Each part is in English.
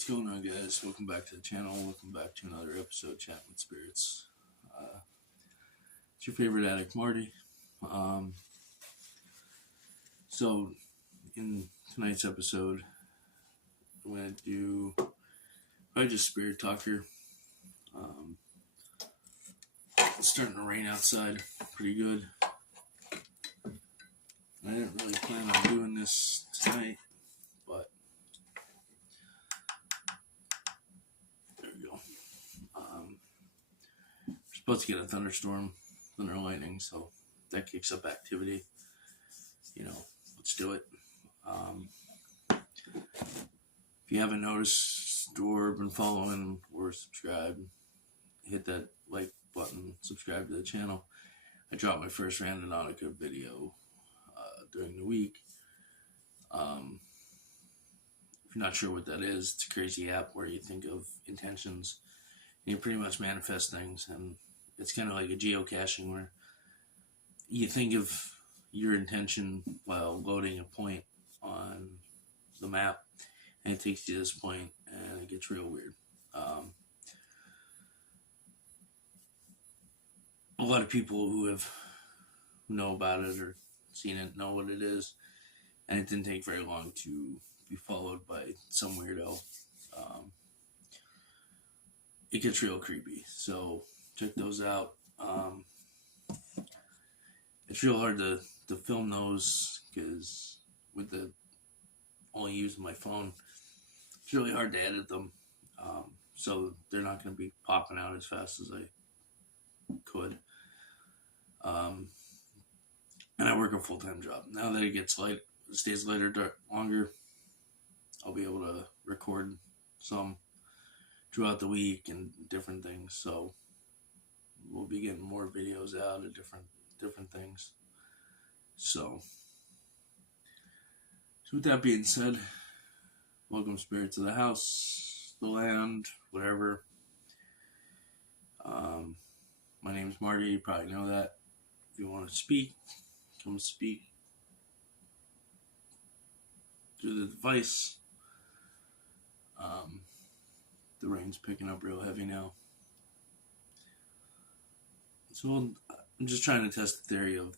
What's going on, guys? Welcome back to the channel. Welcome back to another episode of Chat with Spirits. It's your favorite addict, Marty. So in tonight's episode, I'm going to do probably just Spirit Talker. It's starting to rain outside pretty good. I didn't really plan on doing this tonight, but there we go. We're supposed to get a thunderstorm, thunder and lightning, so that kicks up activity. Let's do it. If you haven't noticed or been following or subscribed, hit that like button, subscribe to the channel. I dropped my first RANDONAUTICA video during the week. If you're not sure what that is, it's a crazy app where you think of intentions and you pretty much manifest things, and it's kind of like a geocaching where you think of your intention while loading a point on the map, and it takes you to this point, and it gets real weird. A lot of people who know about it or seen it know what it is, and it didn't take very long to be followed by some weirdo. It gets real creepy, so check those out. It's real hard to film those because with the only using my phone, it's really hard to edit them. So they're not going to be popping out as fast as I could. And I work a full-time job. Now that it stays lighter longer, I'll be able to record some throughout the week and different things. So we'll be getting more videos out of different things. So with that being said, welcome spirits of the house, the land, whatever. My name's Marty. You probably know that. If you want to speak, come speak through the device. The rain's picking up real heavy now. So I'm just trying to test the theory of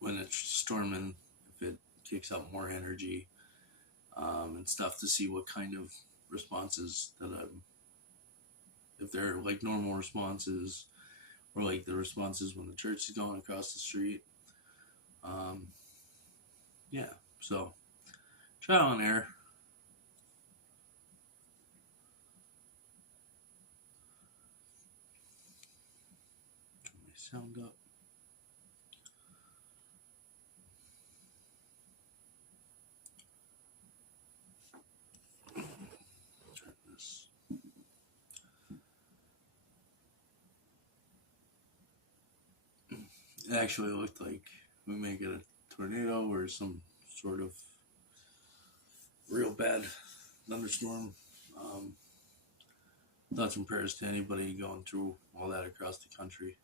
when it's storming, if it kicks up more energy and stuff, to see what kind of responses if they're like normal responses or like the responses when the church is going across the street. Yeah, so trial and error. Turn my sound up. Turn this. It actually looked like we may get a tornado or some sort of real bad thunderstorm. Thoughts and prayers to anybody going through all that across the country.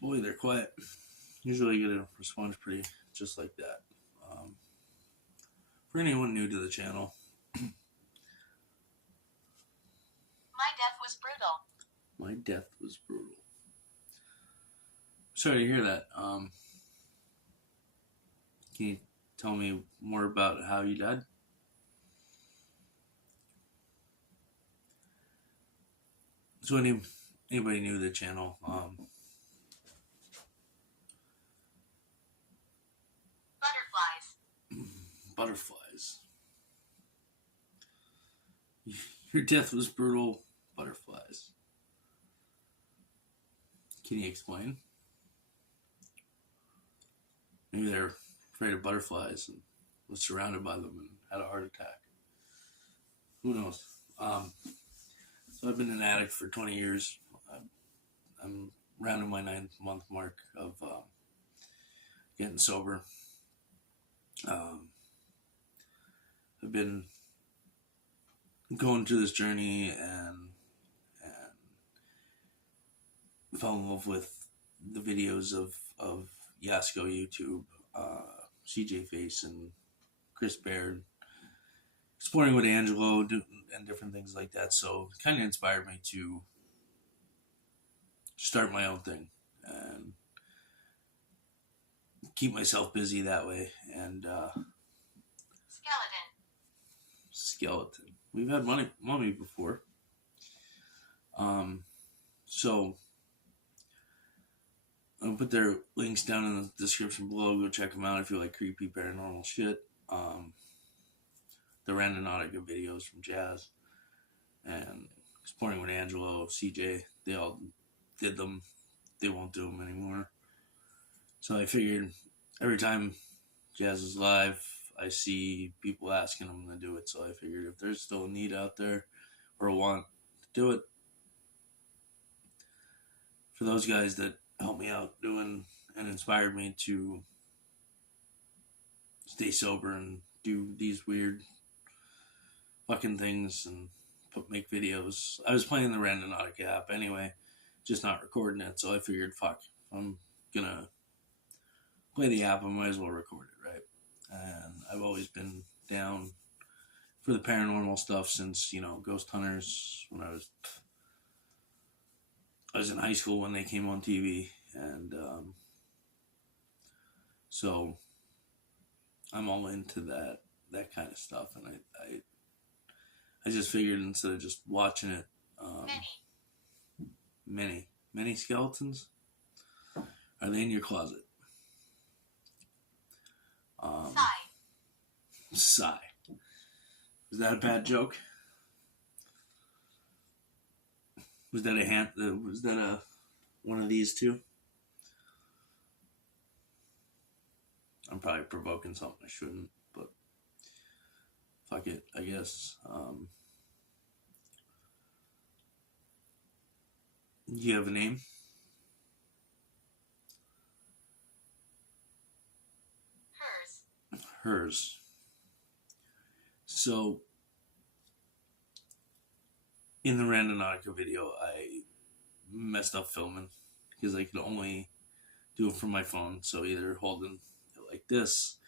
Boy, they're quiet. Usually you get a response pretty just like that. For anyone new to the channel, my death was brutal. My death was brutal. Sorry to hear that. Can you tell me more about how you died? So anybody new to the channel, Butterflies. Your death was brutal. Butterflies. Can you explain? Maybe they're afraid of butterflies and was surrounded by them and had a heart attack. Who knows? So I've been an addict for 20 years. I'm rounding my 9th month mark of getting sober. I've been going through this journey and fell in love with the videos of Yasko YouTube, CJ Face, and Chris Baird, exploring with Angelo, and different things like that. So it kind of inspired me to start my own thing and keep myself busy that way. And skeleton. We've had mummy before. So I'll put their links down in the description below. Go check them out if you like creepy paranormal shit. The Randonautica videos from Jazz and Exploring with Angelo, CJ, they all did them. They won't do them anymore. So I figured every time Jazz is live, I see people asking them to do it. So I figured if there's still a need out there or a want to do it, for those guys that helped me out doing and inspired me to stay sober and do these weird fucking things and make videos. I was playing the Randonautica app anyway, just not recording it. So I figured, fuck, if I'm gonna play the app, I might as well record it, right? And I've always been down for the paranormal stuff since, Ghost Hunters, when I was in high school when they came on TV. And so I'm all into that kind of stuff. And I just figured instead of just watching it, many skeletons. Are they in your closet? Sigh. Was that a bad joke? Was that a hand? Was that a one of these two? I'm probably provoking something I shouldn't, but fuck it, I guess. You have a name? Hers. So, in the Randonautica video, I messed up filming because I could only do it from my phone. So either holding it like this.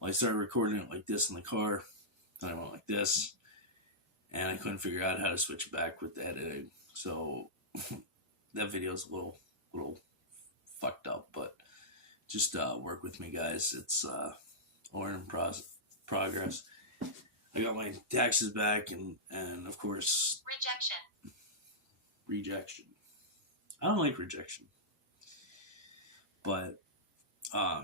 Well, I started recording it like this in the car. Then I went like this. And I couldn't figure out how to switch it back with the editing. So that video's a little fucked up. But just work with me, guys. It's a learning progress. I got my taxes back and of course... Rejection. I don't like rejection. But I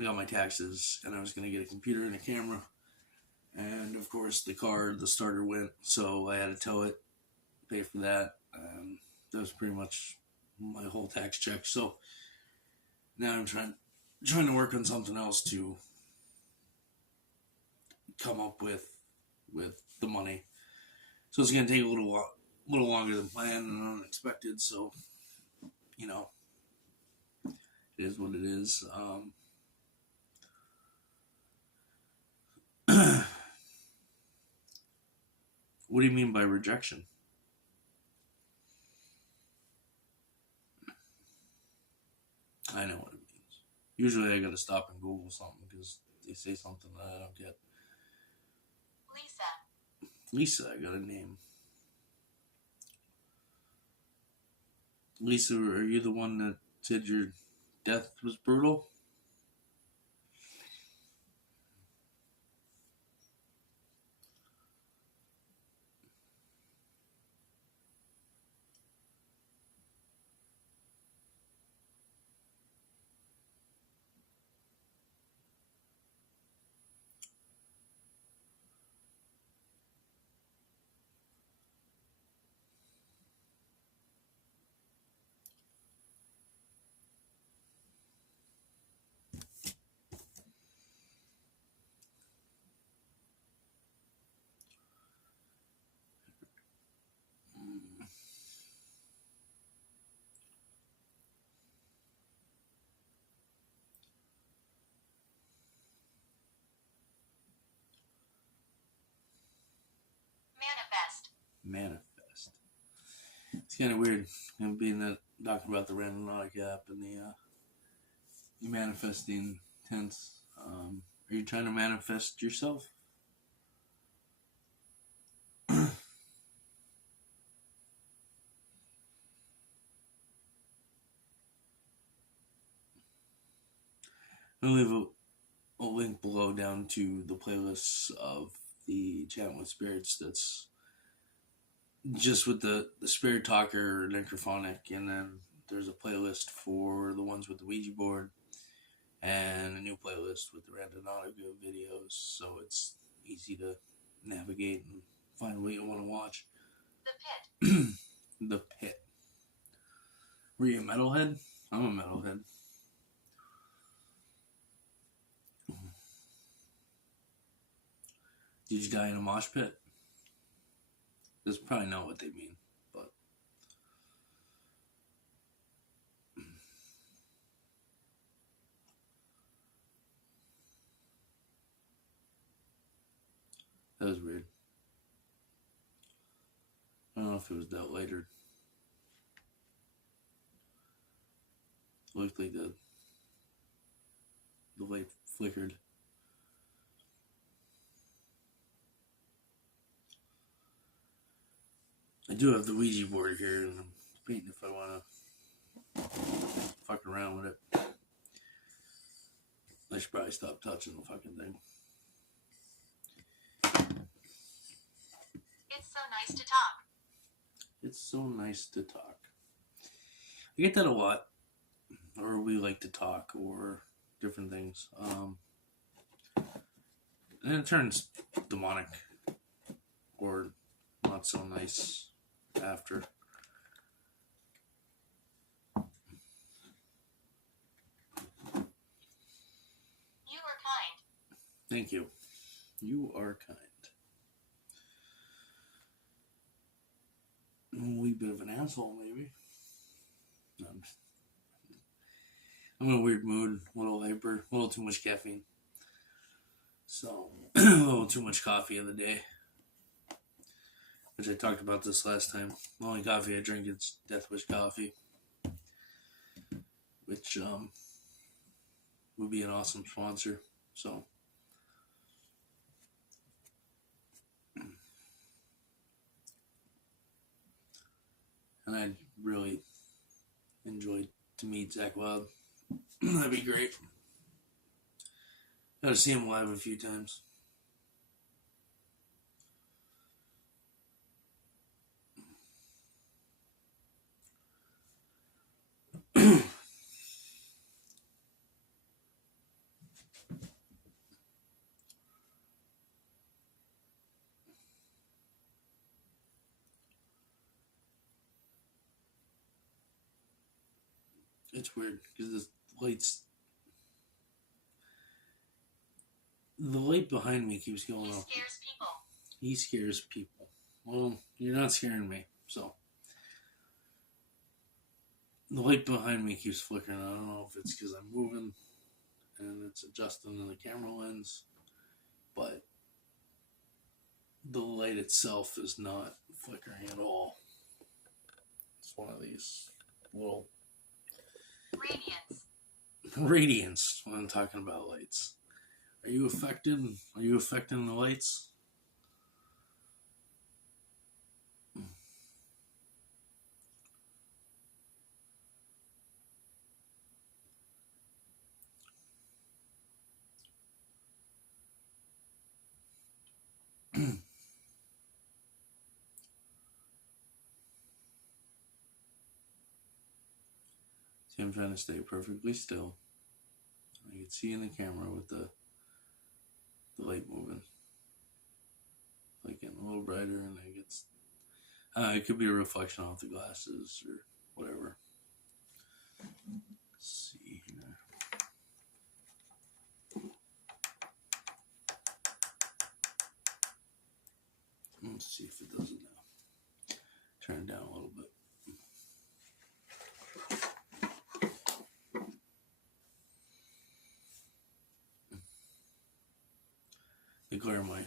got my taxes and I was going to get a computer and a camera. And of course the starter went, so I had to tow it, pay for that. That was pretty much my whole tax check. So now I'm trying to work on something else to come up with the money. So it's going to take a little longer than planned and unexpected. So, it is what it is. What do you mean by rejection? I know what it means. Usually I gotta stop and Google something because they say something that I don't get. Lisa, I got a name. Lisa, are you the one that said your death was brutal? Manifest. It's kind of weird, being that talking about the RANDONAUTICA app and the manifesting tense. Are you trying to manifest yourself? I'll leave a link below down to the playlists of the Chat with Spirits. That's just with the Spirit Talker or Necrophonic, and then there's a playlist for the ones with the Ouija board, and a new playlist with the Randonautica videos, so it's easy to navigate and find what you want to watch. The Pit. The Pit. Were you a metalhead? I'm a metalhead. Did you die in a mosh pit? That's probably not what they mean, but that was weird. I don't know if it was that light or looked like the light flickered. I do have the Ouija board here, and I'm debating if I want to fuck around with it. I should probably stop touching the fucking thing. It's so nice to talk. It's so nice to talk. I get that a lot. Or we like to talk, or different things. And it turns demonic, or not so nice after. You are kind. Thank you. You are kind. A wee bit of an asshole, maybe. I'm in a weird mood, a little hyper, a little too much caffeine. So, a little too much coffee in the day. Which I talked about this last time. The only coffee I drink is Death Wish coffee. Which would be an awesome sponsor. So, and I'd really enjoy to meet Zach Wild. That'd be great. Got to see him live a few times. It's weird because the light behind me keeps going He up. scares people. He scares people. Well, you're not scaring me, so. The light behind me keeps flickering. I don't know if it's because I'm moving and it's adjusting to the camera lens, but the light itself is not flickering at all. It's one of these little radiance when I'm talking about lights. Are you affecting the lights? See, I'm trying to stay perfectly still. I can see in the camera with the light moving. Like getting a little brighter, and it gets. It could be a reflection off the glasses or whatever. Let's see here. Let's see if it does it now. Turn it down a little bit. The glare of my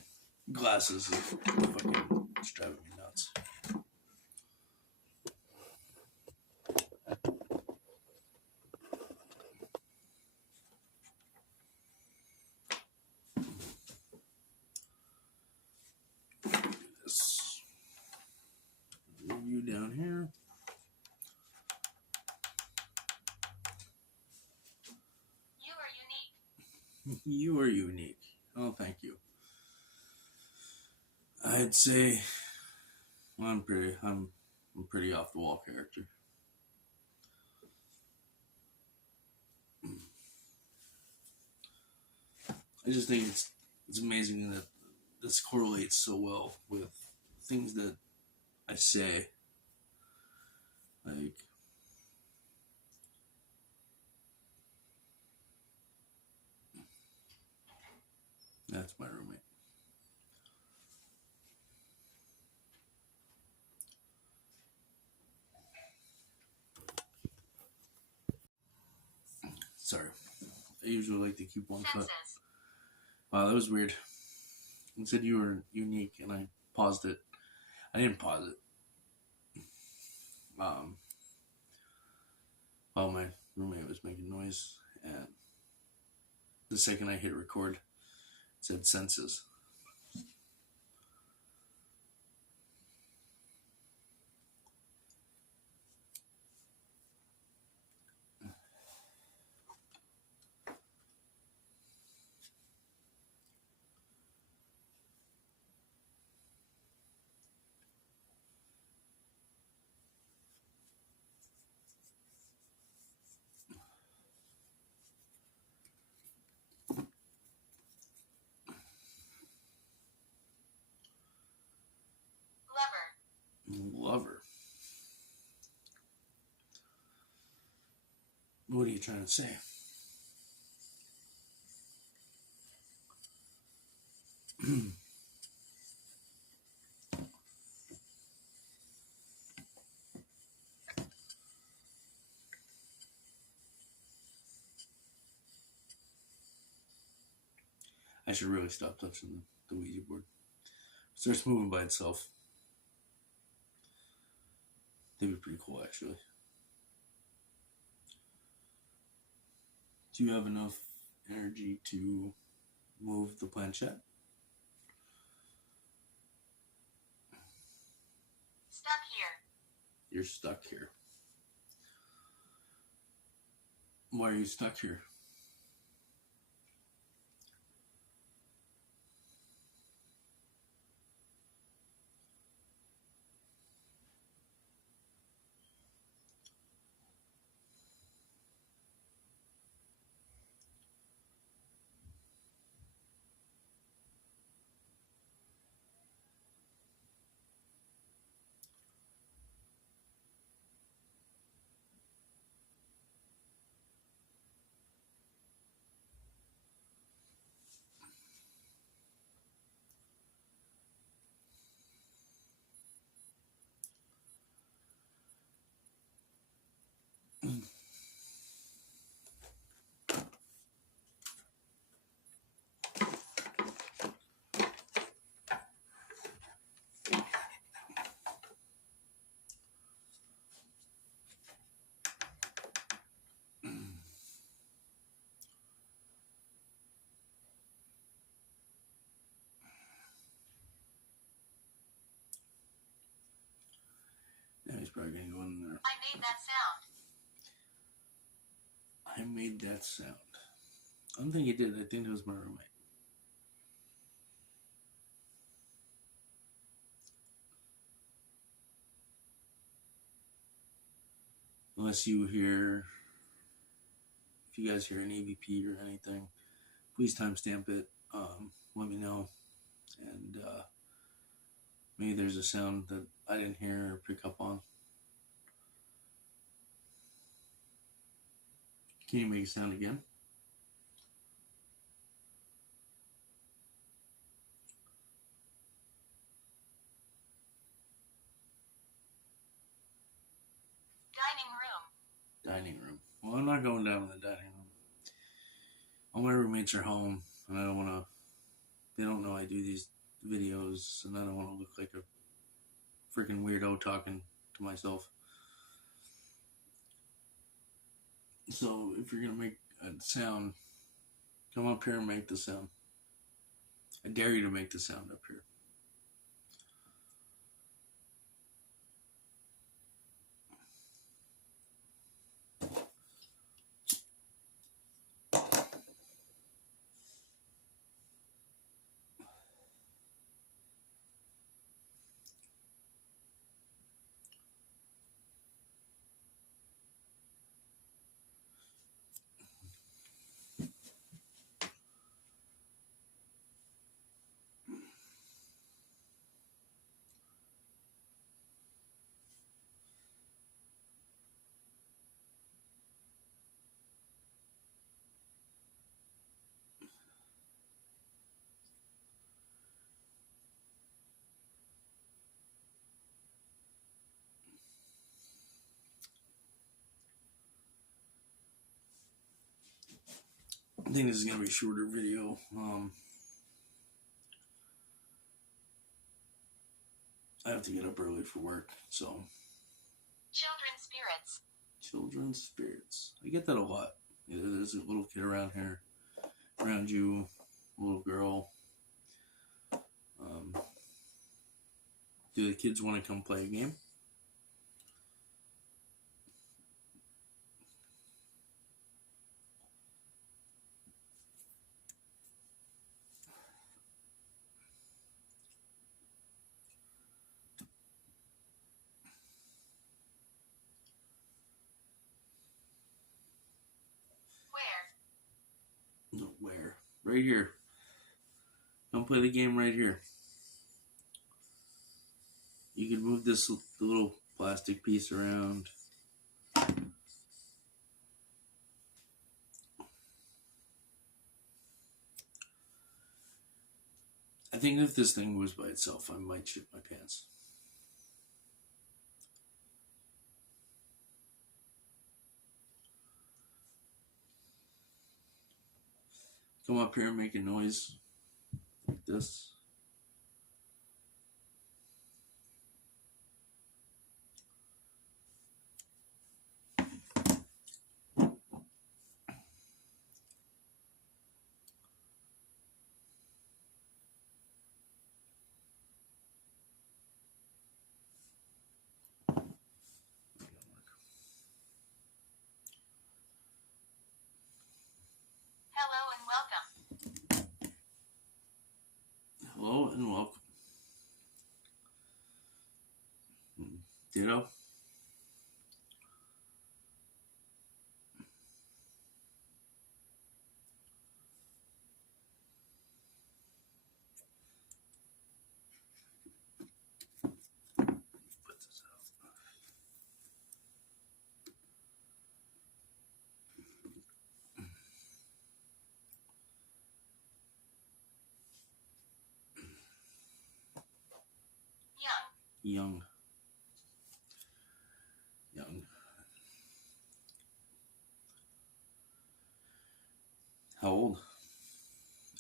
glasses is fucking driving me nuts. You are unique. Oh, thank you. I'd say I'm a pretty off the wall character. I just think it's amazing that this correlates so well with things that I say. Like, that's my roommate. Sorry. I usually like to keep one cut. Senses. Wow, that was weird. It said you were unique, and I paused it. I didn't pause it. While my roommate was making noise, and the second I hit record, it said senses. Lover. What are you trying to say? I should really stop touching the Ouija board. It starts moving by itself. That'd be pretty cool, actually. Do you have enough energy to move the planchette? Stuck here. You're stuck here. Why are you stuck here? Yeah, he's probably gonna go in there. I made that sound. I made that sound. I don't think he did. I think it was my roommate. Unless you hear, if you guys hear an EVP or anything, please timestamp it. Let me know. And maybe there's a sound that I didn't hear or pick up on. Can you make a sound again? Dining room. Dining room. Well, I'm not going down in the dining room. All my roommates are home, and I don't want to. They don't know I do these videos, and I don't want to look like a freaking weirdo talking to myself. So if you're gonna make a sound, come up here and make the sound. I dare you to make the sound up here. I think this is gonna be a shorter video. I have to get up early for work, so. Children's spirits. Children's spirits. I get that a lot. Either there's a little kid around here, around you, a little girl. Do the kids want to come play a game? Where? No, where? Right here. Come play the game right here. You can move this little plastic piece around. I think if this thing moves by itself, I might shit my pants. Come up here and make a noise like this. Hello and welcome. Hello and welcome. Ditto. Put this out. Young. Young. How old?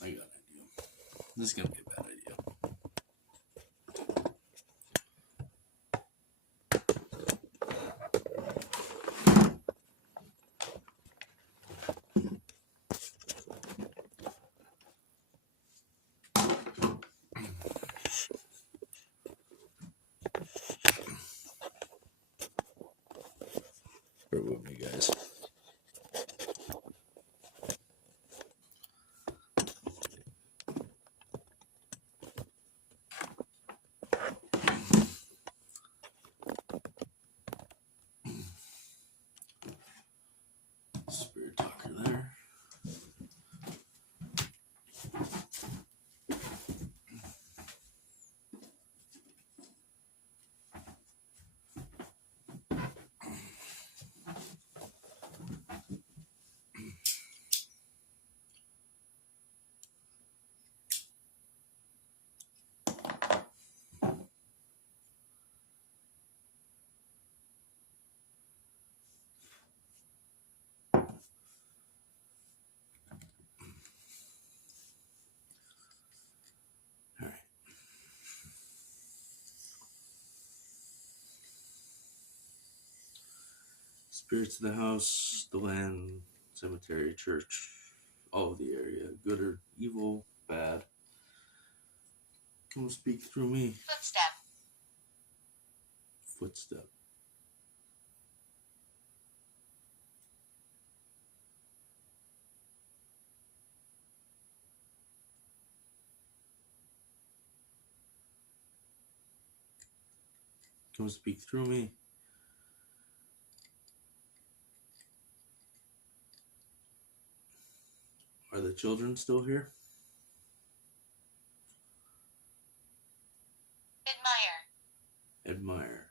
I got an idea. This is gonna be a bad idea. Bear with me, guys. Spirit talker there. Spirits of the house, the land, cemetery, church, all of the area, good or evil, bad. Come speak through me. Footstep. Footstep. Come speak through me. Are the children still here? Admire. Admire.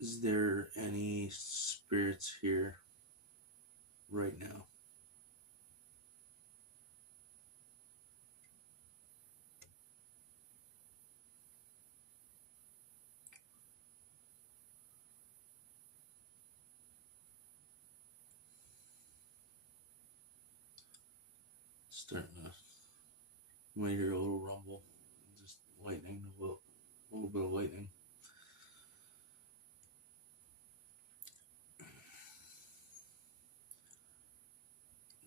Is there any spirits here right now? Starting to, you might hear a little rumble, just lightning, a little bit of lightning.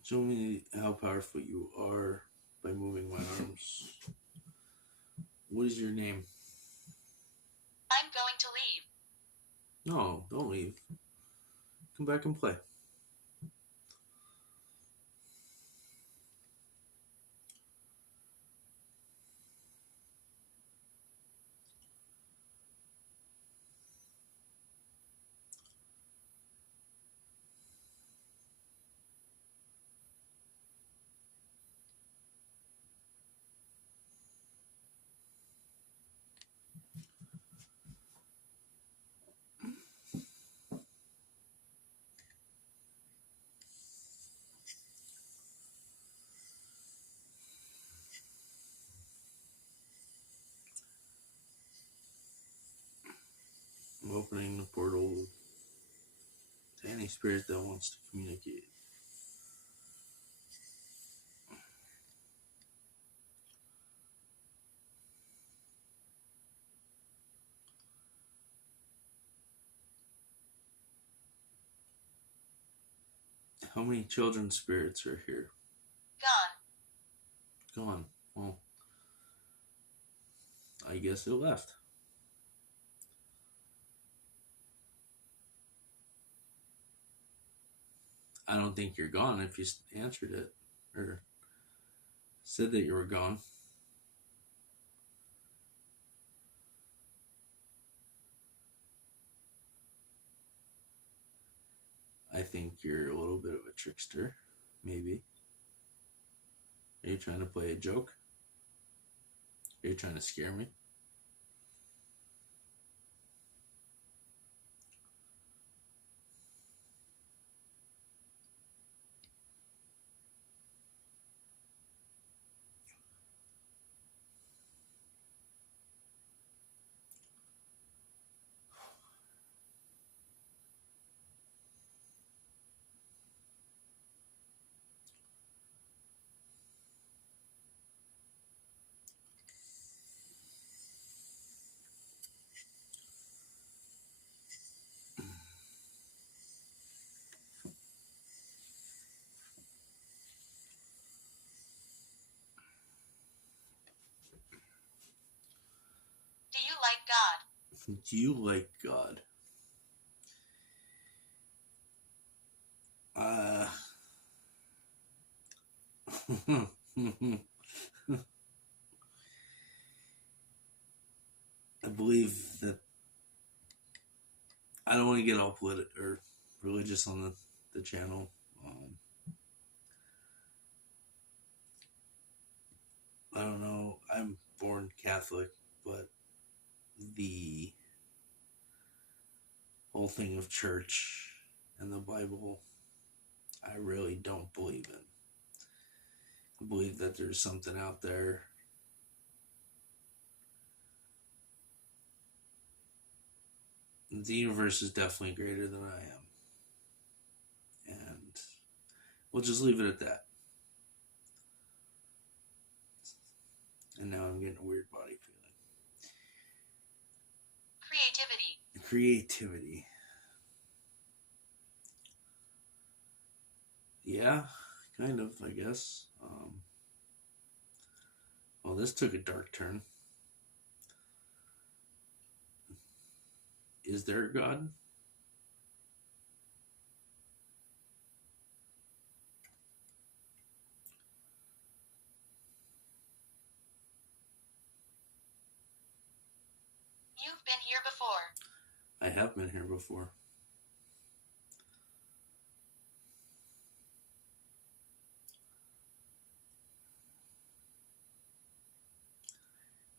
Show me how powerful you are by moving my arms. What is your name? I'm going to leave. No, don't leave. Come back and play. I'm opening the portal to any spirit that wants to communicate. How many children spirits are here? Gone. Well, I guess it left. I don't think you're gone if you answered it or said that you were gone. I think you're a little bit of a trickster, maybe. Are you trying to play a joke? Are you trying to scare me? Do you like God? Do you like God? I believe that I don't want to get all political or religious on the channel. I don't know. I'm born Catholic, but the whole thing of church and the Bible, I really don't believe in. I believe that there's something out there. The universe is definitely greater than I am. And we'll just leave it at that. And now I'm getting a weird body feeling. Creativity. Yeah, kind of, I guess. Well, this took a dark turn. Is there a God? You've been here before. I have been here before.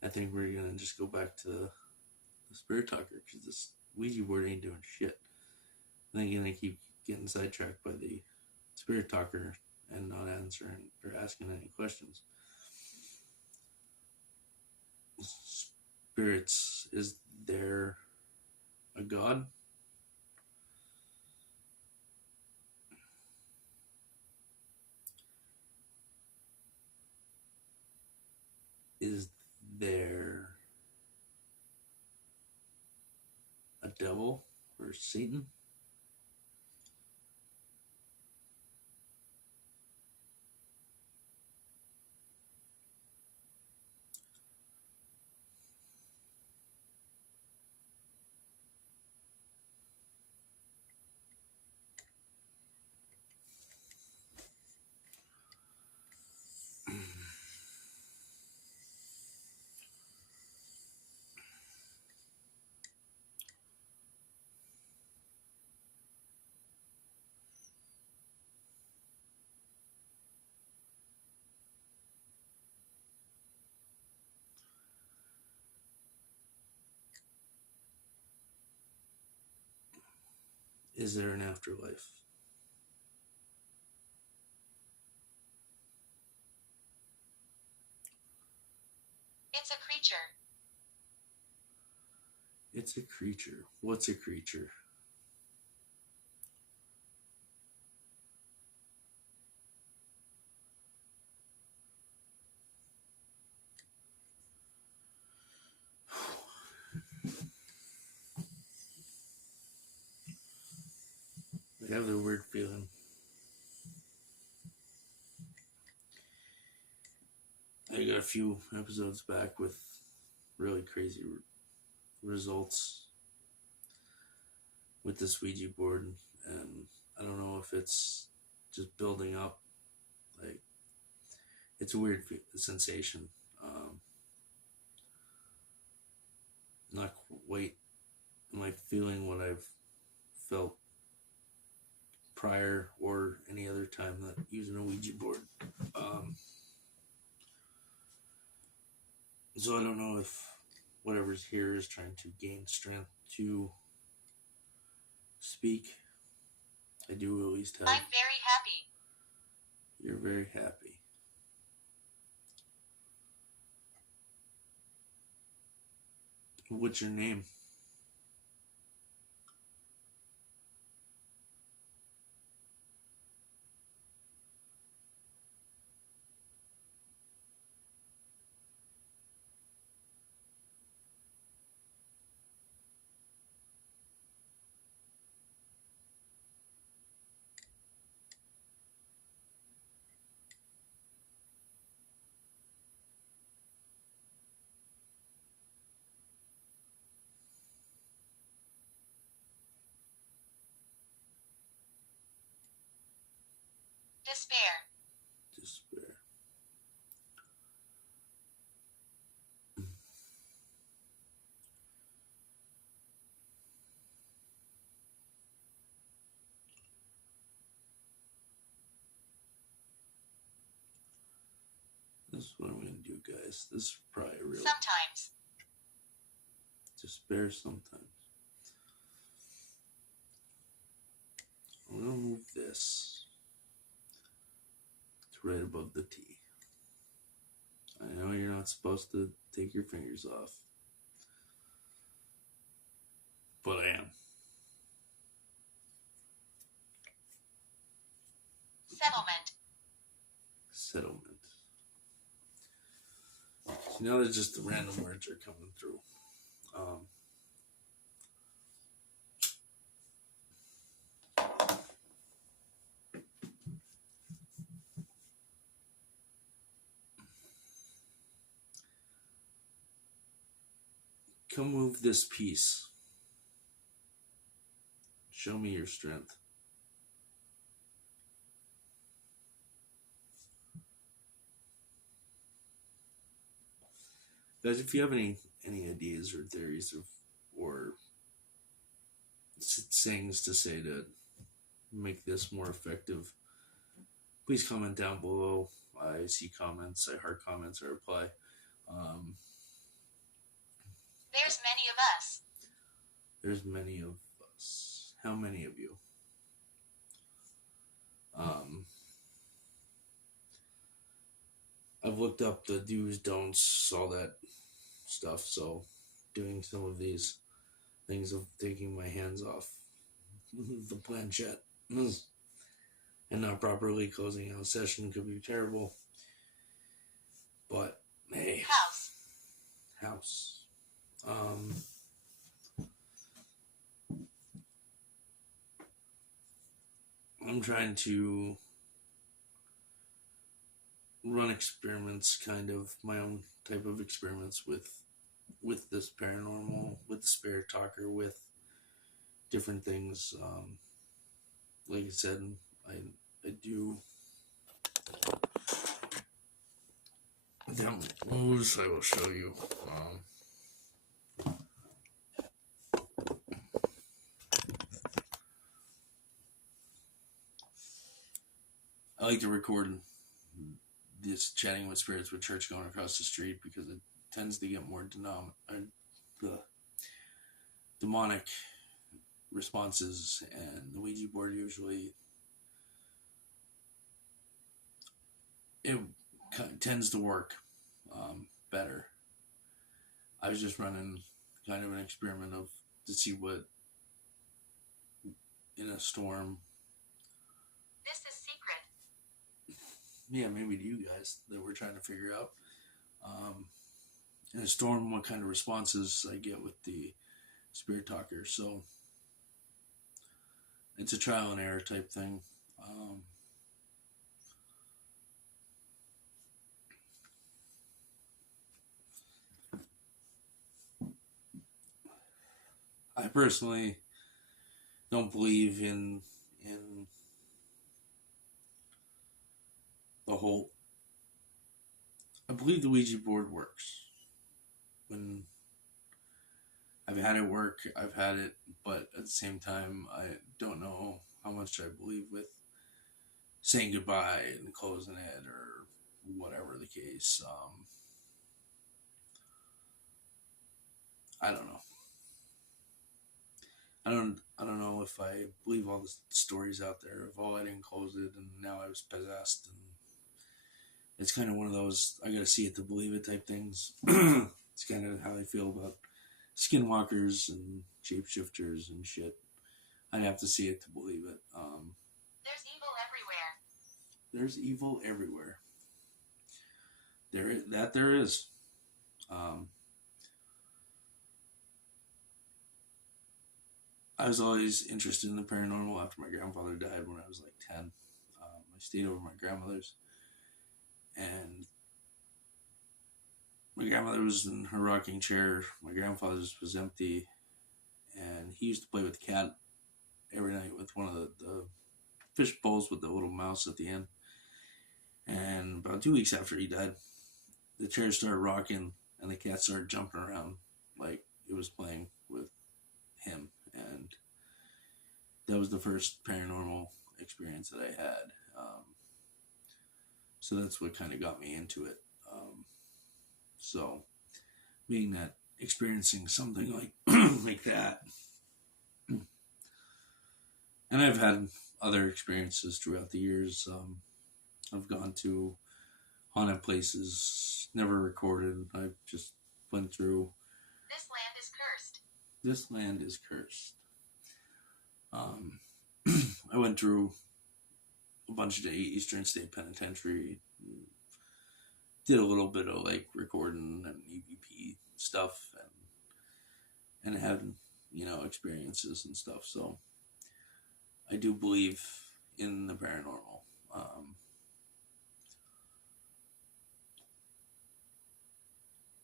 I think we're going to just go back to the Spirit Talker because this Ouija board ain't doing shit. And then again, I keep getting sidetracked by the spirit talker and not answering or asking any questions. Spirits, is there a god? Is there a devil or Satan? Is there an afterlife? It's a creature. It's a creature. What's a creature? I have the weird feeling. I got a few episodes back with really crazy results with this Ouija board, and I don't know if it's just building up. Like, it's a weird sensation. Not quite am I feeling what I've felt prior or any other time that using a Ouija board. So I don't know if whatever's here is trying to gain strength to speak. I do at least have. I'm very happy. You're very happy. What's your name? Despair. Despair. This is what I'm going to do, guys. This is probably real. Sometimes. Despair sometimes. I'm going to move this. It's right above the T. I know you're not supposed to take your fingers off, but I am. Settlement. Settlement. So now that just the random words are coming through. Come move this piece. Show me your strength. Guys, if you have any ideas or theories or sayings to say to make this more effective, please comment down below. I see comments, I heart comments, I reply. There's many of us. There's many of us. How many of you? I've looked up the do's, don'ts, all that stuff. So, doing some of these things of taking my hands off the planchette and not properly closing out a session could be terrible. But hey, house. I'm trying to run experiments, kind of my own type of experiments with this paranormal, with the spirit talker, with different things. Like I said, I do demos. I will show you. I like to record this chatting with spirits with church going across the street because it tends to get more demonic responses, and the Ouija board usually it tends to work better. I was just running kind of an experiment to see what in a storm. This is secret. Yeah, maybe to you guys that we're trying to figure out. In a storm, what kind of responses I get with the spirit talker. So it's a trial and error type thing. I personally don't believe in the whole. I believe the Ouija board works. When I've had it work, I've had it, but at the same time, I don't know how much I believe with saying goodbye and closing it or whatever the case. I don't know. I don't know if I believe all the stories out there of I didn't close it and now I was possessed, and it's kind of one of those I gotta see it to believe it type things. It's kind of how I feel about skinwalkers and shapeshifters and shit. I'd have to see it to believe it. There's evil everywhere. There's evil everywhere. There is. I was always interested in the paranormal after my grandfather died when I was like 10. I stayed over at my grandmother's, and my grandmother was in her rocking chair. My grandfather's was empty, and he used to play with the cat every night with one of the fish bowls with the little mouse at the end. And about 2 weeks after he died, the chair started rocking, and the cat started jumping around like it was playing with him. And that was the first paranormal experience that I had. So that's what kind of got me into it. So being that, experiencing something like like that, and I've had other experiences throughout the years. I've gone to haunted places, never recorded. I just went through. This land is cursed. This land is cursed. I went through a bunch of the Eastern State Penitentiary. Did a little bit of like recording and EVP stuff, and had experiences and stuff. So I do believe in the paranormal.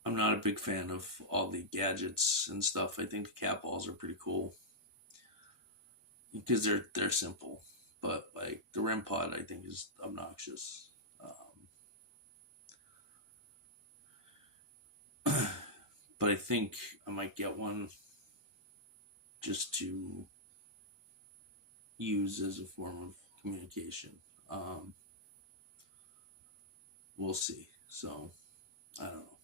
I'm not a big fan of all the gadgets and stuff. I think the cat balls are pretty cool because they're simple, but like the REM pod I think is obnoxious. But I think I might get one just to use as a form of communication. We'll see. So I don't know.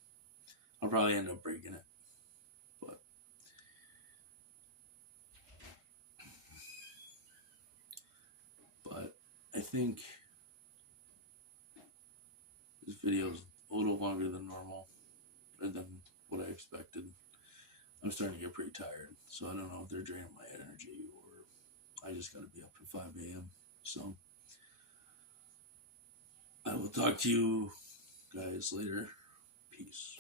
I'll probably end up breaking it, but think this video is a little longer than normal, or than what I expected. I'm starting to get pretty tired, so I don't know if they're draining my energy or I just got to be up at 5 a.m. So I will talk to you guys later. Peace.